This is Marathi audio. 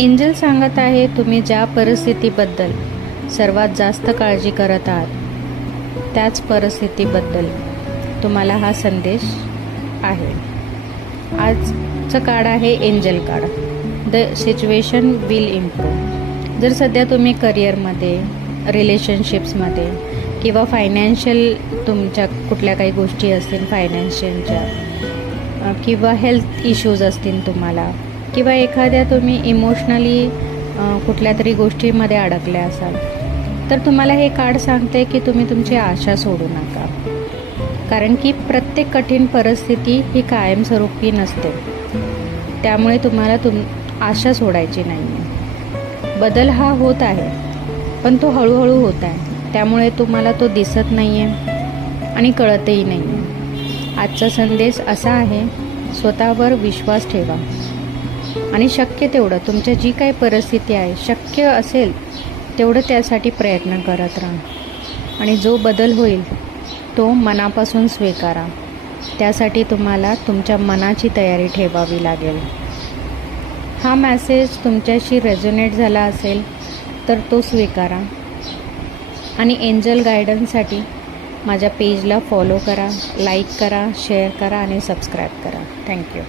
एंजल सांगत आहे, तुम्ही ज्या परिस्थितीबद्दल सर्वात जास्त काळजी करत आहात त्याच परिस्थितीबद्दल तुम्हाला हा संदेश आहे. आजचं कार्ड आहे angel card. The situation will improve. जर सध्या तुम्ही करिअरमध्ये, रिलेशनशिप्समध्ये किंवा फायनान्शियल तुमच्या कुठल्या काही गोष्टी असतील फायनान्शियलच्या, किंवा हेल्थ इश्यूज असतील तुम्हाला, किंवा एखाद्या तुम्ही इमोशनली कुठल्या तरी गोष्टीमध्ये अडकल्या असाल, तर तुम्हाला हे कार्ड सांगते की तुम्ही तुमची आशा सोडू नका. कारण की प्रत्येक कठीण परिस्थिती ही कायमस्वरूपी नसते. त्यामुळे तुम्हाला आशा सोडायची नाही आहे. बदल हा होत आहे, पण तो हळूहळू होत आहे. त्यामुळे तुम्हाला तो दिसत नाही आहे आणि कळतही नाही आहे. आजचा संदेश असा आहे, स्वतःवर विश्वास ठेवा आणि शक्य तेवढं तुमच्या जी काही परिस्थिती आहे, शक्य असेल तेवढं त्यासाठी प्रयत्न करत राहा. आणि जो बदल होईल तो मनापासून स्वीकारा. त्यासाठी तुम्हाला तुमच्या मनाची तयारी ठेवावी लागेल. हा मेसेज तुमच्याशी रेझोनेट झाला असेल तर तो स्वीकारा. आणि एंजल गायडन्ससाठी माझ्या पेजला फॉलो करा, लाईक करा, शेअर करा आणि सबस्क्राईब करा. थँक्यू.